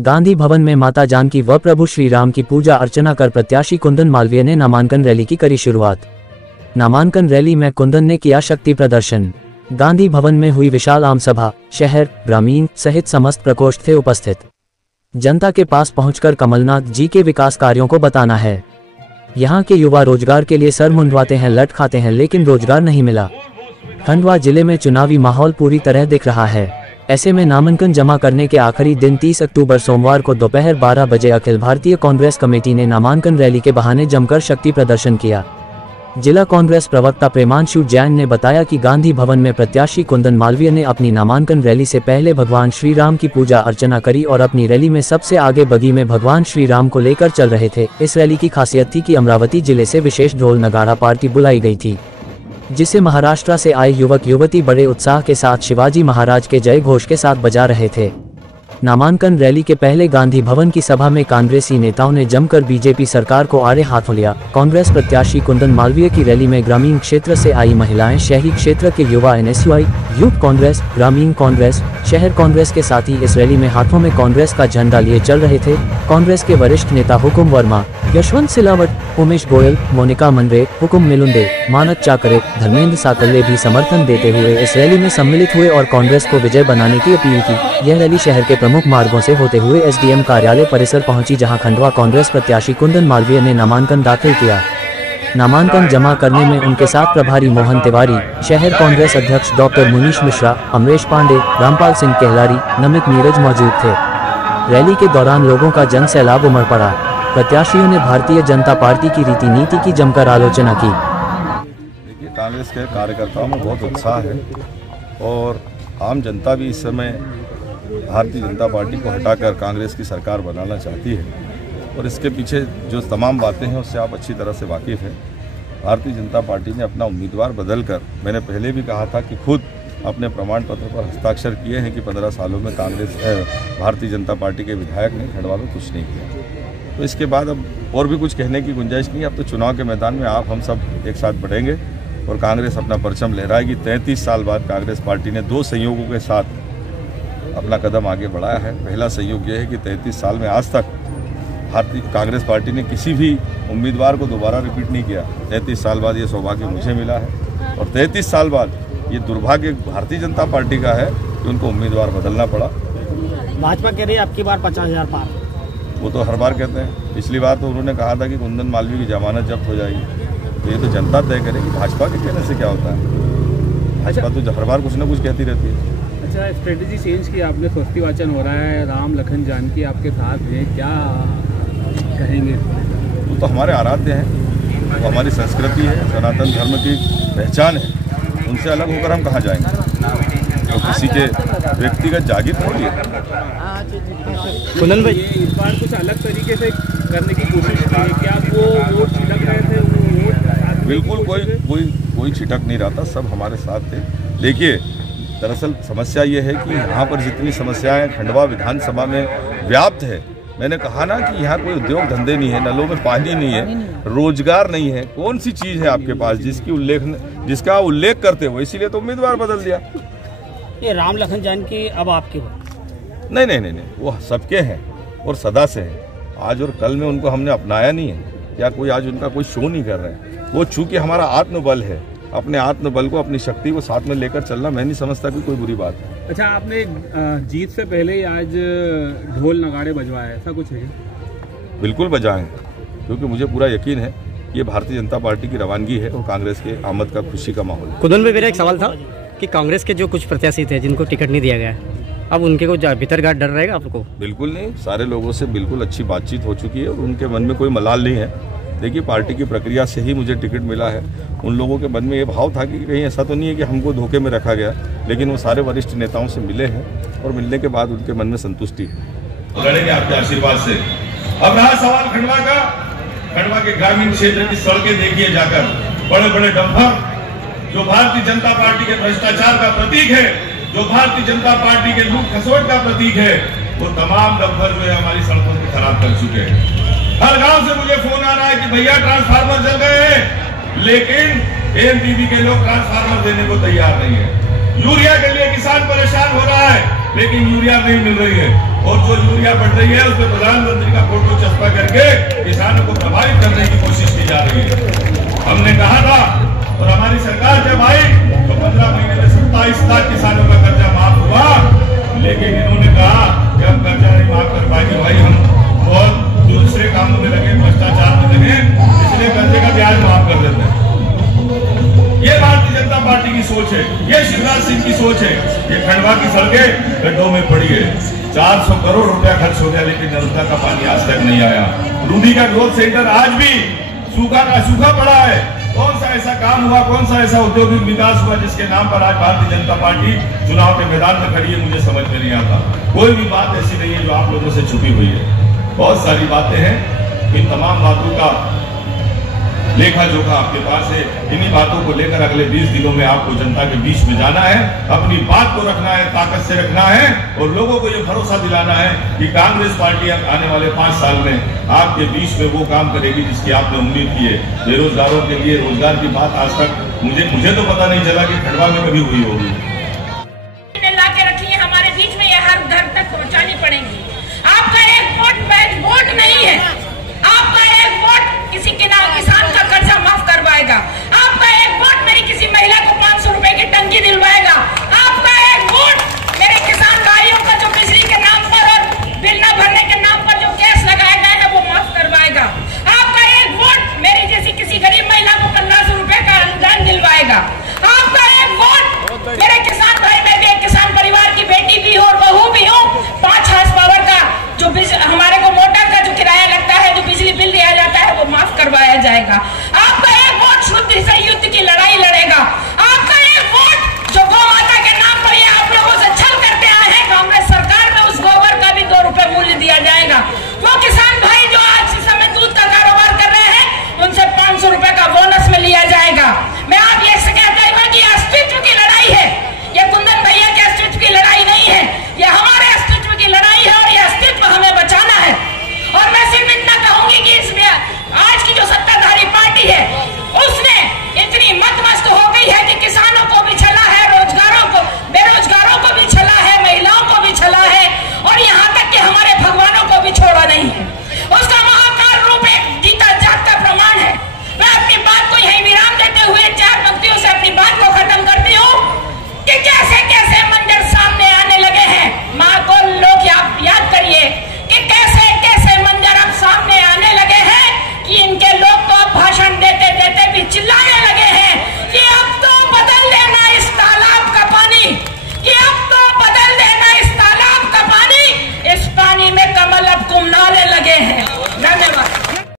गांधी भवन में माता जानकी व प्रभु श्री राम की पूजा अर्चना कर प्रत्याशी कुंदन मालवीय ने नामांकन रैली की करी शुरुआत। नामांकन रैली में कुंदन ने किया शक्ति प्रदर्शन। गांधी भवन में हुई विशाल आम सभा, शहर, ग्रामीण सहित समस्त प्रकोष्ठ थे उपस्थित। जनता के पास पहुंचकर कमलनाथ जी के विकास कार्यों को बताना है। यहाँ के युवा रोजगार के लिए सर मुंडवाते हैं, लट खाते हैं, लेकिन रोजगार नहीं मिला। खंडवा जिले में चुनावी माहौल पूरी तरह दिख रहा है। ऐसे में नामांकन जमा करने के आखिरी दिन 30 अक्टूबर सोमवार को दोपहर 12 बजे अखिल भारतीय कांग्रेस कमेटी ने नामांकन रैली के बहाने जमकर शक्ति प्रदर्शन किया। जिला कांग्रेस प्रवक्ता प्रेमांशु जैन ने बताया कि गांधी भवन में प्रत्याशी कुंदन मालवीय ने अपनी नामांकन रैली से पहले भगवान श्री राम की पूजा अर्चना करी और अपनी रैली में सबसे आगे बगी में भगवान श्री राम को लेकर चल रहे थे। इस रैली की खासियत थी कि अमरावती जिले से विशेष ढोल नगाड़ा पार्टी बुलाई गई थी, जिसे महाराष्ट्र से आए युवक युवती बड़े उत्साह के साथ शिवाजी महाराज के जय घोष के साथ बजा रहे थे। नामांकन रैली के पहले गांधी भवन की सभा में कांग्रेसी नेताओं ने जमकर बीजेपी सरकार को आड़े हाथों लिया। कांग्रेस प्रत्याशी कुंदन मालवीय की रैली में ग्रामीण क्षेत्र से आई महिलाएं, शहरी क्षेत्र के युवा, एनएसयूआई, यूथ कांग्रेस, ग्रामीण कांग्रेस, शहर कांग्रेस के साथ ही इस रैली में हाथों में कांग्रेस का झंडा लिए चल रहे थे। कांग्रेस के वरिष्ठ नेता हुकुम वर्मा, यशवंत सिलावट, उमेश गोयल, मोनिका मनरे, हुकुम मिलुंदे, मानद चाकरे, धर्मेंद्र साकल्ले भी समर्थन देते हुए इस रैली में सम्मिलित हुए और कांग्रेस को विजय बनाने की अपील की। यह रैली शहर के प्रमुख मार्गों से होते हुए एसडीएम कार्यालय परिसर पहुंची, जहां खंडवा कांग्रेस प्रत्याशी कुंदन मालवीय ने नामांकन दाखिल किया। नामांकन जमा करने में उनके साथ प्रभारी मोहन तिवारी, शहर कांग्रेस अध्यक्ष डॉक्टर मुनीश मिश्रा, अमरेश पांडे, रामपाल सिंह केहलारी, नमित नीरज मौजूद थे। रैली के दौरान लोगों का जन सैलाब उमड़ पड़ा। प्रत्याशियों ने भारतीय जनता पार्टी की रीति नीति की जमकर आलोचना की। देखिए, कांग्रेस के कार्यकर्ताओं में बहुत उत्साह है और आम जनता भी इस समय भारतीय जनता पार्टी को हटाकर कांग्रेस की सरकार बनाना चाहती है और इसके पीछे जो तमाम बातें हैं उससे आप अच्छी तरह से वाकिफ़ हैं। भारतीय जनता पार्टी ने अपना उम्मीदवार बदलकर, मैंने पहले भी कहा था कि खुद अपने प्रमाण पत्र पर हस्ताक्षर किए हैं कि 15 सालों में भारतीय जनता पार्टी के विधायक ने खंडवा में कुछ नहीं किया। तो इसके बाद अब और भी कुछ कहने की गुंजाइश नहीं। अब तो चुनाव के मैदान में आप हम सब एक साथ बढ़ेंगे और कांग्रेस अपना परचम लहराएगी। 33 साल बाद कांग्रेस पार्टी ने 2 संयोगों के साथ अपना कदम आगे बढ़ाया है। पहला संयोग यह है कि 33 साल में आज तक भारतीय कांग्रेस पार्टी ने किसी भी उम्मीदवार को दोबारा रिपीट नहीं किया। 33 साल बाद ये सौभाग्य मुझे मिला है और 33 साल बाद ये दुर्भाग्य भारतीय जनता पार्टी का है कि उनको उम्मीदवार बदलना पड़ा। भाजपा कह रही है आपकी बार 50,000 पार। वो तो हर बार कहते हैं। पिछली बार तो उन्होंने कहा था कि कुंदन मालवीय की जमानत जब्त हो जाएगी। तो ये तो जनता तय करेगी, भाजपा के कहने से क्या होता है। भाजपा तो हर बार कुछ ना कुछ कहती रहती है। अच्छा, स्ट्रेटेजी चेंज की आपने, स्वस्ति वाचन हो रहा है, राम लखन जानकी आपके साथ हैं, क्या कहेंगे? वो तो हमारे आराध्य हैं, वो हमारी संस्कृति है, सनातन धर्म की पहचान है। उनसे अलग होकर हम कहाँ जाएंगे? तो किसी के व्यक्तिगत जागीर थोड़ी है। कुंदन भाई, इस बार कुछ अलग तरीके से करने की कोशिश की है क्या? वो वोट छिटक रहे थे, वो वोट बिल्कुल कोई छिटक नहीं रहा था, सब हमारे साथ थे। देखिए, दरअसल समस्या ये है कि यहाँ पर जितनी समस्याएं खंडवा विधानसभा में व्याप्त है, मैंने कहा ना कि यहाँ कोई उद्योग धंधे नहीं है, नलों में पानी नहीं है, रोजगार नहीं है। कौन सी चीज़ है आपके पास जिसका उल्लेख करते हो? इसीलिए तो उम्मीदवार बदल दिया। ये राम लखन जानकी अब आपके हो? नहीं, वो सबके हैं और सदा से हैं। आज और कल में उनको हमने अपनाया नहीं है। क्या कोई आज उनका कोई शो नहीं कर रहे हैं? वो चूंकि हमारा आत्मबल है, अपने आत्मबल को, अपनी शक्ति को साथ में लेकर चलना मैं नहीं समझता कि कोई बुरी बात है। अच्छा, आपने जीत से पहले ही आज ढोल नगाड़े बजवाए, ऐसा कुछ है? बिल्कुल बजाएं, क्योंकि मुझे पूरा यकीन है ये भारतीय जनता पार्टी की रवानगी है और कांग्रेस के आमद का खुशी का माहौल है। कुंदन भाई, मेरा एक सवाल था कि कांग्रेस के जो कुछ प्रत्याशी थे जिनको टिकट नहीं दिया गया, अब उनके को भीतरघाट डर रहेगा आपको? बिल्कुल नहीं, सारे लोगों से बिल्कुल अच्छी बातचीत हो चुकी है और उनके मन में कोई मलाल नहीं है। देखिए, पार्टी की प्रक्रिया से ही मुझे टिकट मिला है। उन लोगों के मन में ये भाव था कि कहीं ऐसा तो नहीं है कि हमको धोखे में रखा गया, लेकिन वो सारे वरिष्ठ नेताओं से मिले हैं और मिलने के बाद उनके मन में संतुष्टि है। लड़ेंगे आपके आशीर्वाद से। अब रहा सवाल खंडवा का। खंडवा के ग्रामीण क्षेत्र की सड़कें देखिए जाकर, बड़े बड़े डंपर जो भारतीय जनता पार्टी के भ्रष्टाचार का प्रतीक है, जो भारतीय जनता पार्टी के लूट खसोट का प्रतीक है, वो तमाम डंपर जो है हमारी सड़कों को खराब कर चुके हैं। हर गांव से मुझे फोन आ रहा है कि भैया ट्रांसफार्मर जल गए हैं, लेकिन एमटीबी के लोग ट्रांसफार्मर देने को तैयार नहीं है। यूरिया के लिए किसान परेशान हो रहा है, लेकिन यूरिया नहीं मिल रही है। और जो यूरिया बढ़ रही है उसमें प्रधानमंत्री का फोटो चस्पा करके किसानों को प्रभावित करने की कोशिश की जा रही है। हमने कहा था और हमारी सरकार जब आई तो 15 महीने में 27 लाख किसानों का कर्जा माफ हुआ, लेकिन इन्होंने कहा कि हम कर्जा नहीं माफ कर पाएंगे। भाई हम बहुत दूसरे कामों में लगे, भ्रष्टाचार में लगे, इसलिए कर्जे का ब्याज माफ कर देते हैं। ये भारतीय जनता पार्टी की सोच है, ये शिवराज सिंह की सोच है। ये खंडवा की सड़कें गड्ढों में पड़ी है, 400 करोड़ रुपया खर्च हो गया, लेकिन नर्मदा का पानी आज तक नहीं आया। रूडी का ग्रोथ सेंटर आज भी सूखा का सूखा पड़ा है। कौन सा ऐसा काम हुआ, कौन सा ऐसा औद्योगिक विकास हुआ जिसके नाम पर आज भारतीय जनता पार्टी चुनाव के मैदान में खड़ी है? मुझे समझ में नहीं आता। कोई भी बात ऐसी नहीं है जो आप लोगों से छुपी हुई है। बहुत सारी बातें हैं, इन तमाम बातों का लेखा जोखा आपके पास है। इन्हीं बातों को लेकर अगले 20 दिनों में आपको जनता के बीच में जाना है, अपनी बात को रखना है, ताकत से रखना है और लोगों को ये भरोसा दिलाना है कि कांग्रेस पार्टी आने वाले 5 साल में आपके बीच में वो काम करेगी जिसकी आपने उम्मीद की है। बेरोजगारों के लिए रोजगार की बात आज तक मुझे तो पता नहीं चला कि खंडवा में कभी हुई होगी। लाके रखी है हमारे बीच में, ये हर घर तक पहुंचानी पड़ेगी। आपका एक वोट नहीं है, आपका एक वोट किसी किसान का कर्जा माफ करवाएगा, आपका एक वोट मेरी किसी महिला को 500 रुपए की टंकी दिलवाएगा, आपका एक वोट मेरे किसान भाइयों का जो बिजली के नाम पर और बिल न भरने के नाम पर जो केस लगाए गए हैं वो माफ करवाएगा, आपका एक वोट मेरी जैसी किसी गरीब महिला को 1500 रुपए का अनुदान दिलवाएगा, आपका एक वोट मेरे किसान भाई, मैं भी एक किसान परिवार की बेटी भी हूँ और बहू भी हूँ, 5 हॉर्स पावर का जो हमारे को मोटर का जो किराया लगता है, जो बिजली बिल दिया जाता है वो माफ करवाया जाएगा। आपका एक वोट शुद्ध से युद्ध की लड़ाई लड़ेगा, आपका एक वोट जो गौ माता के नाम पर ये आप लोगों से छल करते आए हैं कांग्रेस सरकार में, उस गोबर का भी 2 रुपए मूल्य दिया जाएगा। वो किसान भाई जो आज इस समय दूध का कारोबार कर रहे हैं उनसे 500 रुपए का बोनस में लिया जाएगा। मैं आप ये कहता हूँ कि अस्तित्व की लड़ाई है, ये कुंदन भैया के अस्तित्व की लड़ाई नहीं है, ये हमारे अस्तित्व की लड़ाई है और ये अस्तित्व हमें बचाना है। और मैं सिर्फ इतना कहूंगी कि इसमें आज की जो सत्ताधारी पार्टी है उसने इतनी मतमस्त हो गई है कि किसानों को भी छला है, बेरोजगारों को भी छला है, महिलाओं को भी छला है और यहाँ तक कि हमारे भगवानों को भी छोड़ा नहीं है। उसका महाकाल रूप एक गीता जात का प्रमाण है। मैं अपनी बात को यही विराम देते हुए 4 पंक्तियों से अपनी बात को खत्म करती हूँ कि कैसे कैसे मंजर सामने आने लगे हैं। माँ को लोग याद करिए कि कैसे कैसे मंजर अब सामने आने लगे हैं कि इनके लोग तो अब भाषण देते देते भी चिल्लाने लगे हैं कि अब तो बदल देना इस तालाब का पानी, कि अब तो बदल देना इस तालाब का पानी, इस पानी में कमल अब तुम नाले लगे